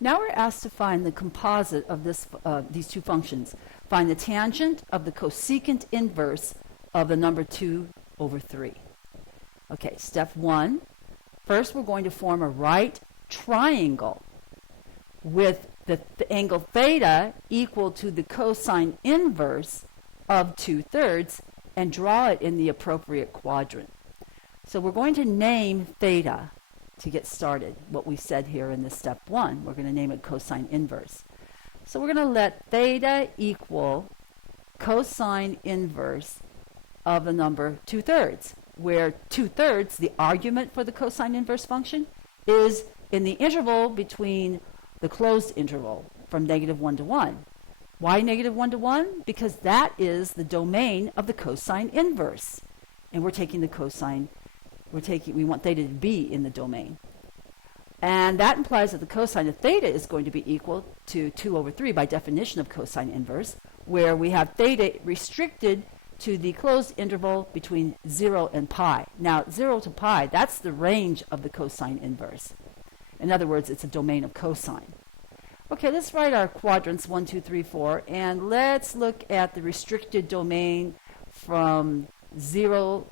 Now we're asked to find the composite of these two functions. Find the tangent of the cosecant inverse of the number 2 over 3. Okay, step 1. First, we're going to form a right triangle with the angle theta equal to the cosine inverse of 2/3 and draw it in the appropriate quadrant. So we're going to name theta to get started, what we said here in this step 1. We're going to name it cosine inverse. So we're going to let theta equal cosine inverse of the number 2/3, where 2/3, the argument for the cosine inverse function, is in the interval between the closed interval from -1 to 1. Why -1 to 1? Because that is the domain of the cosine inverse. And we're taking the cosine, we want theta to be in the domain. And that implies that the cosine of theta is going to be equal to 2 over 3 by definition of cosine inverse, where we have theta restricted to the closed interval between 0 and pi. Now, 0 to pi, that's the range of the cosine inverse. In other words, it's a domain of cosine. Okay, let's write our quadrants 1, 2, 3, 4, and let's look at the restricted domain from 0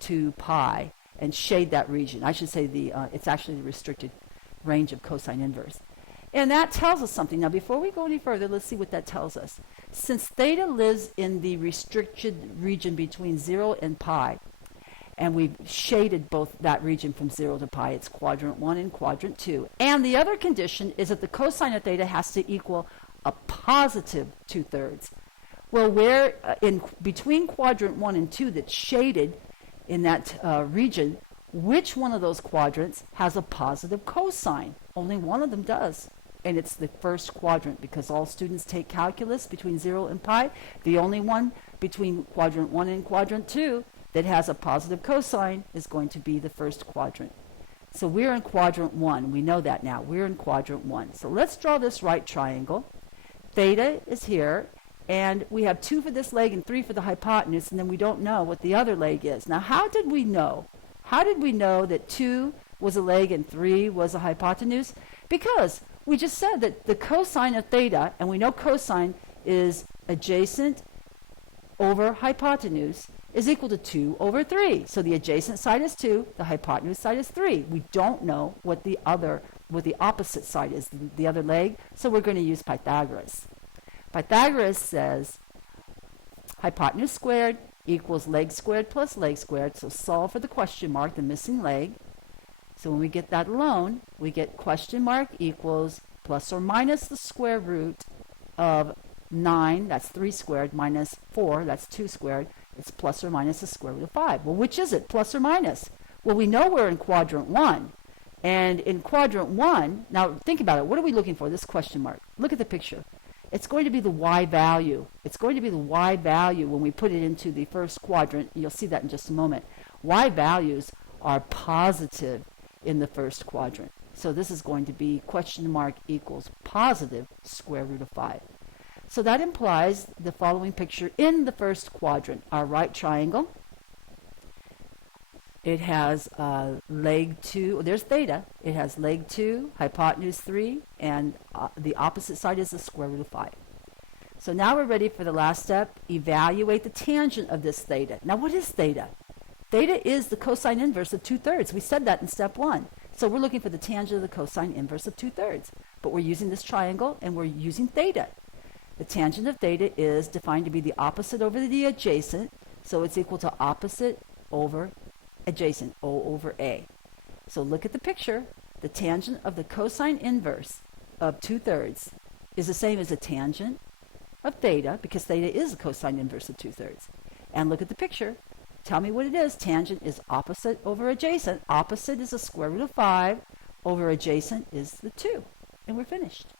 to pi and shade that region. I should say it's actually the restricted range of cosine inverse. And that tells us something. Now, before we go any further, let's see what that tells us. Since theta lives in the restricted region between 0 and pi, and we've shaded both that region from 0 to pi, it's quadrant 1 and quadrant 2. And the other condition is that the cosine of theta has to equal a positive 2/3. Well, where in between quadrant 1 and 2 that's shaded in that region, which one of those quadrants has a positive cosine? Only one of them does. And it's the first quadrant, because all students take calculus between 0 and pi. The only one between quadrant 1 and quadrant 2 that has a positive cosine is going to be the first quadrant. So we're in quadrant 1. We know that now. We're in quadrant 1. So let's draw this right triangle. Theta is here, and we have 2 for this leg and 3 for the hypotenuse, and then we don't know what the other leg is. Now, how did we know? How did we know that 2 was a leg and 3 was a hypotenuse? Because we just said that the cosine of theta, and we know cosine is adjacent over hypotenuse, is equal to 2 over 3. So the adjacent side is 2, the hypotenuse side is 3. We don't know what the opposite side is, the other leg, so we're going to use Pythagoras. Pythagoras says hypotenuse squared equals leg squared plus leg squared, so solve for the question mark, the missing leg. So when we get that alone, we get question mark equals plus or minus the square root of 9, that's 3 squared, minus 4, that's 2 squared. It's plus or minus the square root of 5. Well, which is it, plus or minus? Well, we know we're in quadrant 1. And in quadrant 1, now think about it. What are we looking for, this question mark? Look at the picture. It's going to be the y value. It's going to be the y value when we put it into the first quadrant. You'll see that in just a moment. Y values are positive in the first quadrant. So this is going to be question mark equals positive square root of 5. So that implies the following picture in the first quadrant. Our right triangle, it has leg 2, there's theta, it has leg 2, hypotenuse 3, and the opposite side is the square root of 5. So now we're ready for the last step, evaluate the tangent of this theta. Now what is theta? Theta is the cosine inverse of 2/3. We said that in step 1. So we're looking for the tangent of the cosine inverse of 2/3. But we're using this triangle and we're using theta. The tangent of theta is defined to be the opposite over the adjacent, so it's equal to opposite over adjacent, O over A. So look at the picture. The tangent of the cosine inverse of 2/3 is the same as the tangent of theta, because theta is the cosine inverse of 2/3. And look at the picture. Tell me what it is. Tangent is opposite over adjacent. Opposite is the square root of 5 over adjacent is the 2. And we're finished.